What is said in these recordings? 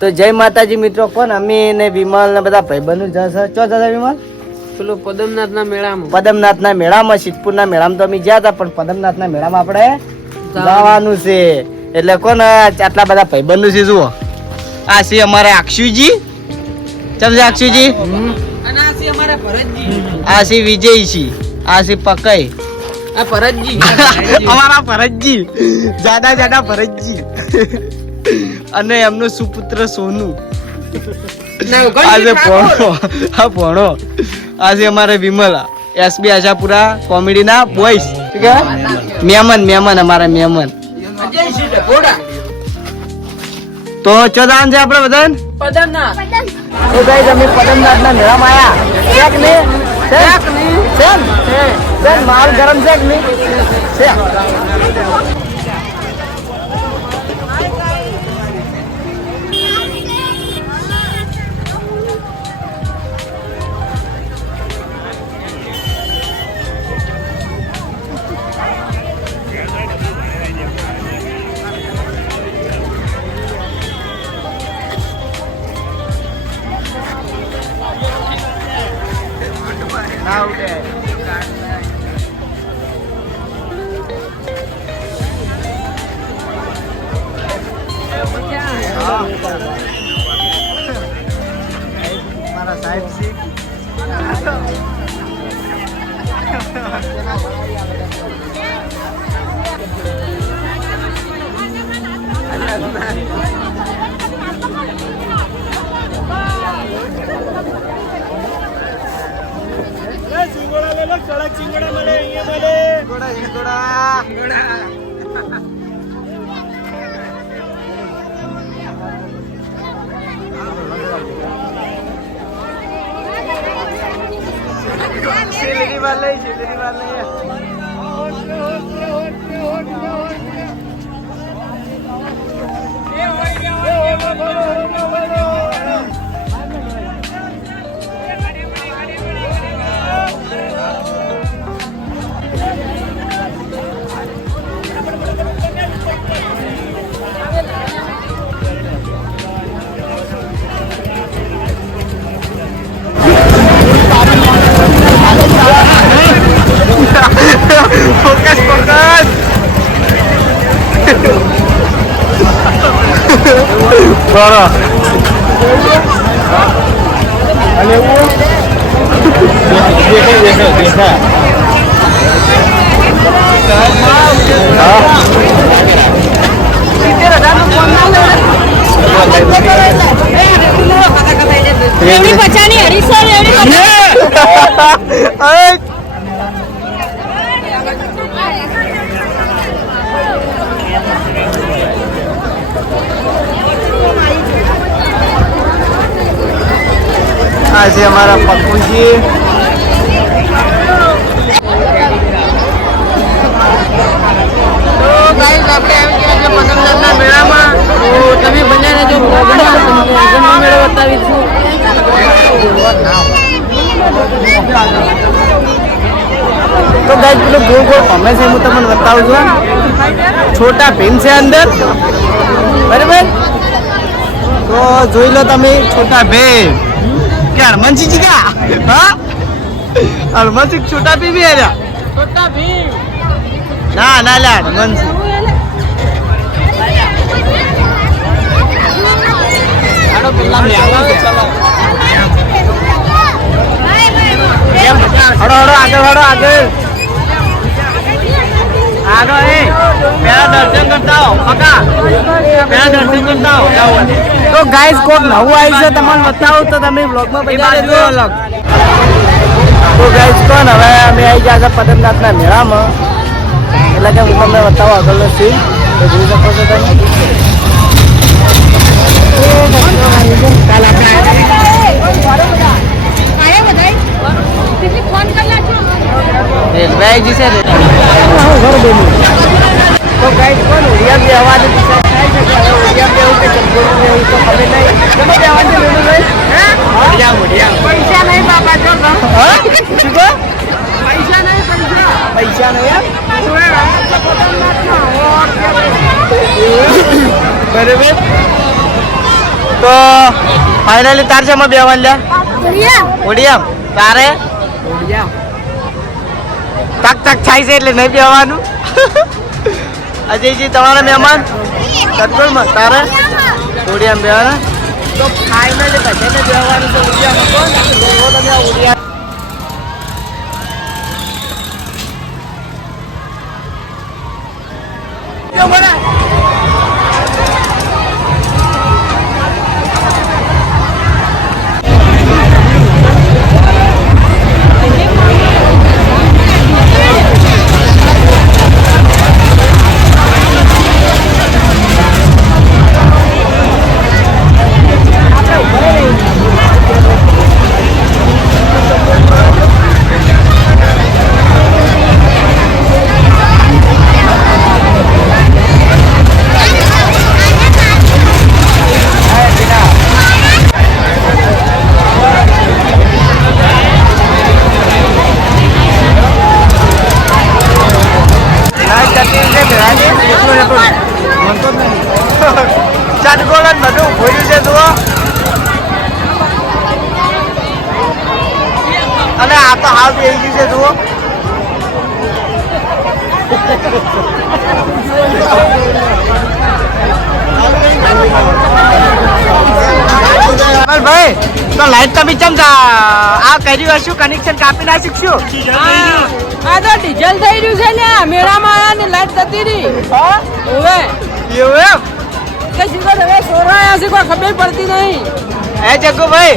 તો જય માતાજી મિત્રો. કોણ અમે ને વિમલ ને બધા ભાઈબંધો જશે. ચો જશે વિમલ? પેલું પદમનાથના મેળામાં. પદમનાથના મેળામાં, સિદ્ધપુરના મેળામાં તો અમે ગયા હતા, પણ પદમનાથના મેળામાં આપણે જવાનું છે. એટલે કોણ આટલા બધા ભાઈબંધો છે જુઓ. આ છે અમારા અક્ષુજી. ચાલ અક્ષુજી. અને આ છે અમારા ભરતજી. આ છે વિજયજી. આ છે પકઈ. આ ભરતજી. અમારા ભરતજી. જાડા ભરતજી. અને એમનો સુપુત્ર સોનુ. આજે ભણો. હા ભણો. આજે અમારે વિમલ એસબી આશાપુરા કોમેડી ના બોયસ. મહેમાન અમારા મહેમાન. તો ચોદાન છે આપડે બધા પદમનાથ. તો ગાઈસ અમે પદમનાથ ના મેળામાં આયા. છે માલ ગરમ છે કે નહીં? છે. મારા સાહેબ છે. ચિંગડા મળે અહીંયા મળે. Chilli वाले Fokus. Parah. Ada uang. Biasa. એવડી પચાની હરીસો એવડી પચાની. આ છે અમારા પપ્પુજી. તો ગાઈસ આપણે આવી ગયા છે પદમનાથના મેળામાં. તો તમે બધાને જો મેળો બતાવીશું. તો ગાઈસ પેલો ગોળ ગમે છે હું તમને બતાવું છું. છોટા ભીમ છે અંદર, બરાબર? તો જોઈ લો તમે છોટા ભીમ. क्या हनुमान जी का? हाँ हनुमान जी छोटा भी है क्या? छोटा भीम ना ला हनुमान जी. हड़ो आगे मेरा दर्शन करता हो. मेरा दर्शन करता हो. तो गाइस कोक नવું આવી છે તમને બતાવું તો તમે બ્લોગમાં બતાવી દેજો. અલગ તો ગાઈસ કોણ હવે અમે આવી ગયા છે પદમનાથના મેળામાં. એટલે કે હું તમને બતાવું આગળનો સીન. તો જોઈ શકો છો તમે. રેલવેજી છે. તો ગાઈસ કોણ ઉડિયા બી અવાજ થાય છે કે ઉડિયા બી એવું કે ચંપોર એવું તો ખબર નહીં. કેમ કે અવાજ લેવું ભાઈ? હે ઉડિયા પૈસા નહીં બાપા જો. હા શું કહો? પૈસા નહીં. એમ બરાબર. તો ફાઇનલી તાર છે એમાં બેવાન લ્યા ઓડિયમ તારે તક તક થાય છે એટલે નહીં બેવાનું અજયજી તમારા મહેમાન સદગુણમાં તારે ઓડિયમ બેવાના તો ફાઇનલી બધાને બેવાનું છે ઓડિયમ હતો તમે ઓડિયમ ચટકોલન બધું ભોર્યું છે જુઓ અને આ તો હાવ બેસી ગયું છે જુઓ ભાઈ તો લાઈટ તમે ચમ આ કર્યું હશું કનેક્શન કાપી ના શીખશું આ તો ડીઝલ થઈ રહ્યું છે ને મેળામાં આયા ને લાઈટ જતી રહી ઓવે એવું એમ કે જીવન હવે સોરાયા છે કોઈ ખબર પડતી નહીં હે જગ્ગુ ભાઈ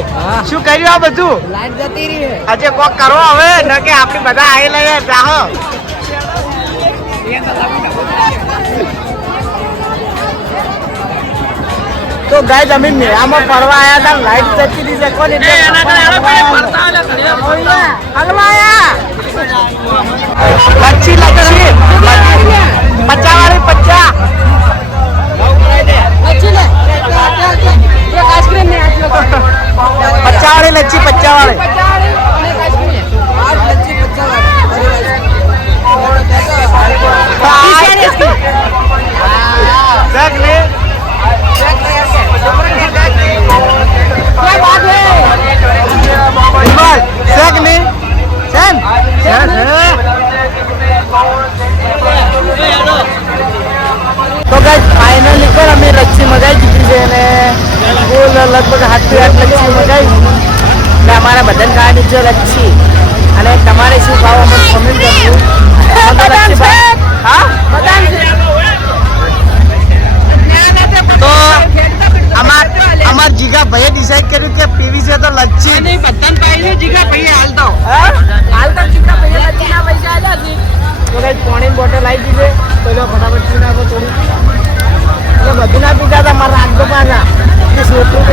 શું કર્યું આ બધું લાઈટ જતી રહી આજે કોક કરો હવે ન કે આપણે બધા આવી લઈએ ચાહો તો ગાઈસ અમે મેળામાં ફરવા આવ્યા હતા લાઈટ જતી હતી છે કોણ એટલે લચ્છી લચ્છી 50 વાળી 50 अच्छी ले एक आइसक्रीम में आज लोग 50 वाली लच्छी 50 वाली क्या बात है तो गाइस फाइनली पर અમે લચ્છી મગાઈ દીધી છે અને કુલ લગભગ 7 થી 8 લચ્છી મગાઈ એટલે અમારા બધાને ખાવાની છે લચ્છી અને તમારે શું ખાવા મને કમેન્ટ કરજો હા તો અમાર જીગા ભાઈએ ડિસાઈડ કર્યું કે પીવી છે તો લચ્છી नहीं बदन पाई जीगा भैया हाल दो હાલ तो जीगा भैया लच्छी ना पैसा आ जाती તો ગાઈસ પાણીની બોટલ આવી ગઈ છે તો લો ફટાફટ પી નાખો થોડી એટલે બધું ના પીતા હતા મારા આગળ પાછા એ સોટલું કે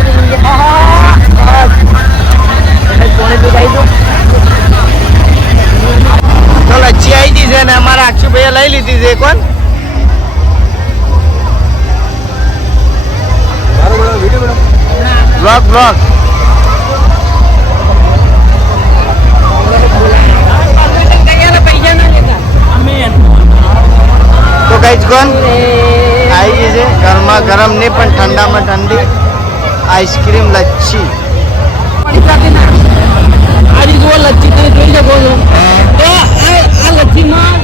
પાણી પીવાઈ દો તો લચ્છી આવી ગઈ છે ને અમારા અક્ષુ ભાઈએ લઈ લીધી છે કોણ બ્લોગ તો ગાઈસ કોણ આવી ગઈ છે ગરમા ગરમ નહીં પણ ઠંડામાં ઠંડી આઈસ્ક્રીમ લચ્છી आज जो लच्छी તમે જોઈ શકો છો તો આ લચ્છીમાં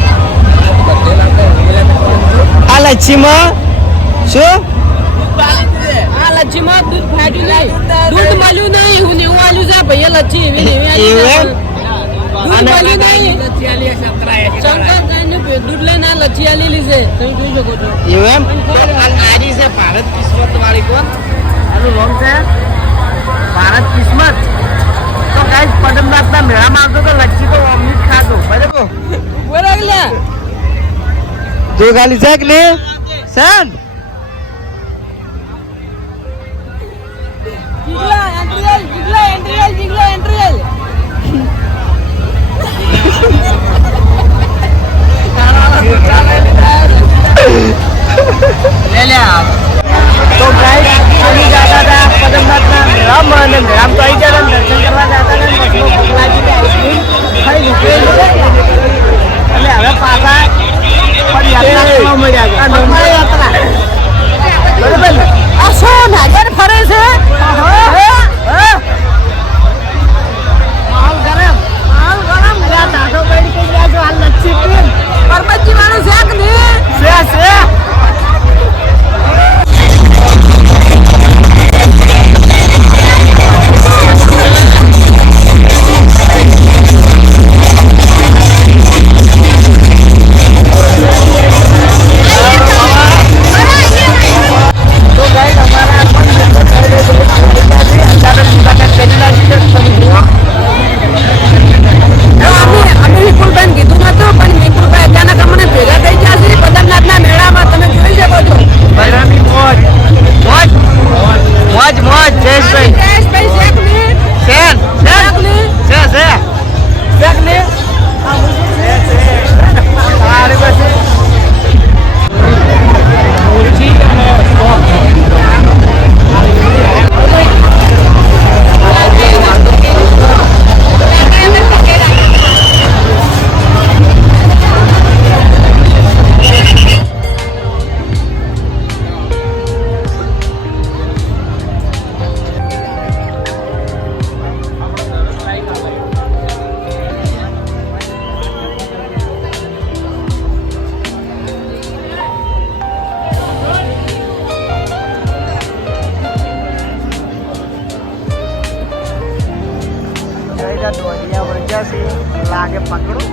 આ લચ્છીમાં શું આ લચ્છીમાં દૂધ ફાટ્યું નહીં દૂધ મળ્યું નહીં હું એવું આલ્યું છે ભૈયા લચ્છી એવી એવું એમ? દૂધ મળ્યું નહીં શંકર દૂધ લઈને આ લચ્છી આલેલી છે તમે જોઈ શકો છો એવું એમ તો આરી છે ભારત કિસ્મત વાળી કોણ આનું નામ છે ભારત કિસ્મત તો ગાઈસ પદમનાથના મેળામાં આવતો તો લચ્છી તો ઓમની જ ખાતો બરાબર બોલા જો ગાલી છે કે નહીં સન એન્ટ્રીયલ ले ले आप तो गाइस અમે જાતા હતા પદમનાથના મેળામાં અને મેળામાં તો આવી ગયા દર્શન કરવા જતા હતા પછી ભૂખ લાગી આઈસ્ક્રીમ ખાઈ લીધી અને હવે પાછા પણ યાત્રા કરવા મળ્યા છે આ નંબર યાત્રા બરોબર આ શું નાગર ફરે છે જયેશભાઈ જયેશભાઈ શેખલી શેન શેખલી શેખલી આરે પછી લાગે પકડું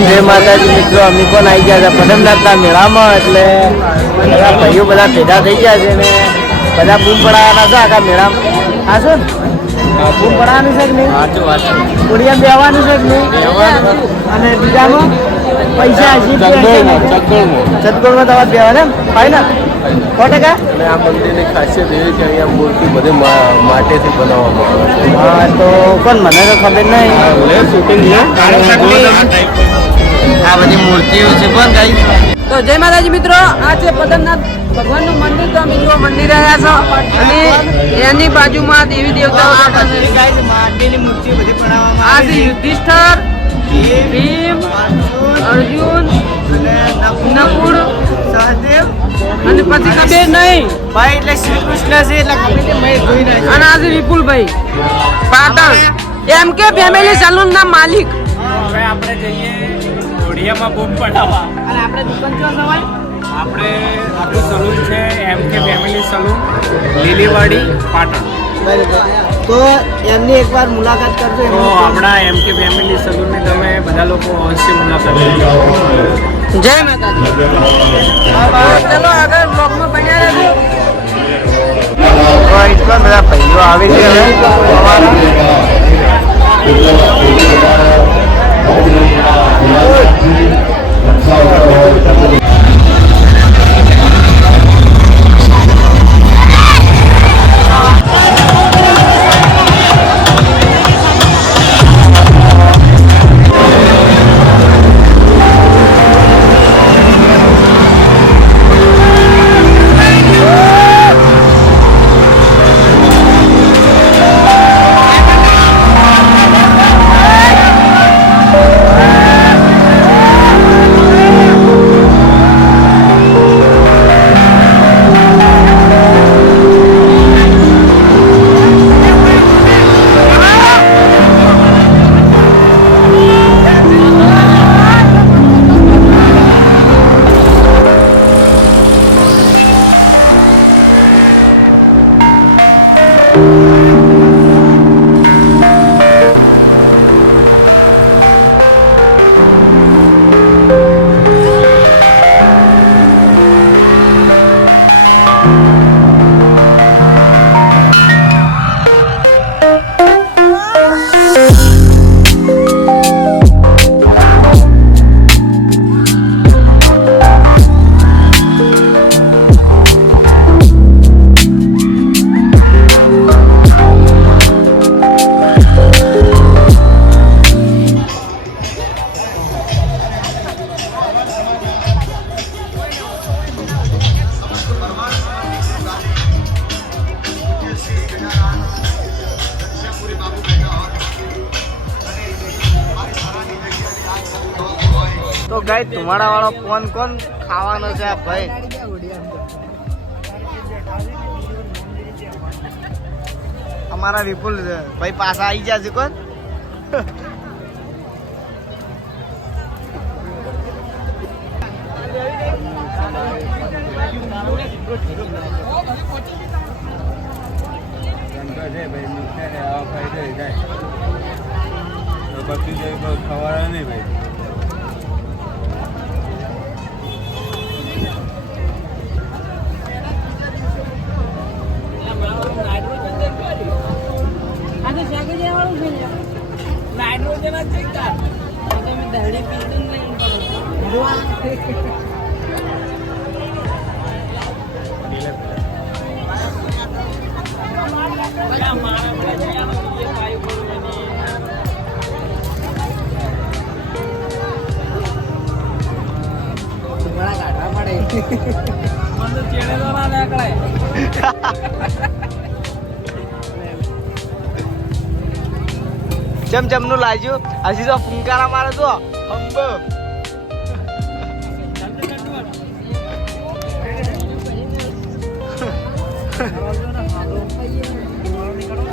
જય માતાજી મિત્રો, અમે પણ આવી ગયા છે પદમનાથના મેળામાં. એટલે બધા ભાઈઓ બધા ભેગા થઈ ગયા છે ને બધા બૂમ પડાવવાના છે આખા મેળામાં. હા શું બૂમ પડાવવાનું છે કે નહીં? કોડિયા બેવાનું છે કે નહીં? અને બીજામાં પૈસા સદગુણમાં તમારે બેવાના ફાઈનલ 100%. અને આ મંદિરની ખાસિયત એવી છે અહીંયા મૂર્તિ બધે માટેથી બનાવવામાં આવે છે. હા તો કોણ મને તો ખબર નહીં. શૂટિંગ આ બધી મૂર્તિઓ છે કોણ કઈ. તો જય માતાજી મિત્રો, આ છે પદમનાથ ભગવાનનું મંદિર. તો અમે જો મંદિર આવ્યા છો અને એની બાજુમાં દેવી દેવતાઓ બેઠા છે. માટીની મૂર્તિઓ બધી બનાવવામાં આ છે યુધિષ્ઠર, ભીમ, અર્જુન, નકુળ સહદેવ અને પછી કબીર નહીં ભાઈ એટલે શ્રી કૃષ્ણ છે એટલે કમિટી મેં જોઈ નાખી. અને આ છે વિપુલભાઈ પાટણ એમ કે ફેમિલી સલૂન ના માલિક. હવે આપણે જઈએ ઘોડિયામાં બૂમ પડાવવા. અને આપણે દુકાન ક્યાં સવાય? આપણે આપણું સલૂન છે MK ફેમિલી સલૂન, લીલીવાડી, પાટણ. તો એમની એકવાર મુલાકાત કરજો. તો આપણા MK ફેમિલી સલૂનની તમે બધા લોકો અવશ્ય મુલાકાત લેજો. જય માતાજી. ચલો આગળ બ્લોગમાં બન્યા રહેજો. બધા ભાઈઓ આવી ગયા. તો ગાઈ ધુમાડા વાળો ફોન કોણ ખાવાનો છે આ ભાઈ? અમારા વિપુલ ભાઈ પાછા આવી જશે કોણ ખવાડા નહીં ભાઈ આ તો શાક જ વાળું છે ને નાઇટ્રોજન જ છે કા તો મેં દહડી પીધું નહીં કાઢવા પડે મને ચેડે તો ના નીકળે જમ જમનું લાગ્યું હજી તો ફૂંકારા મારે તો હંબ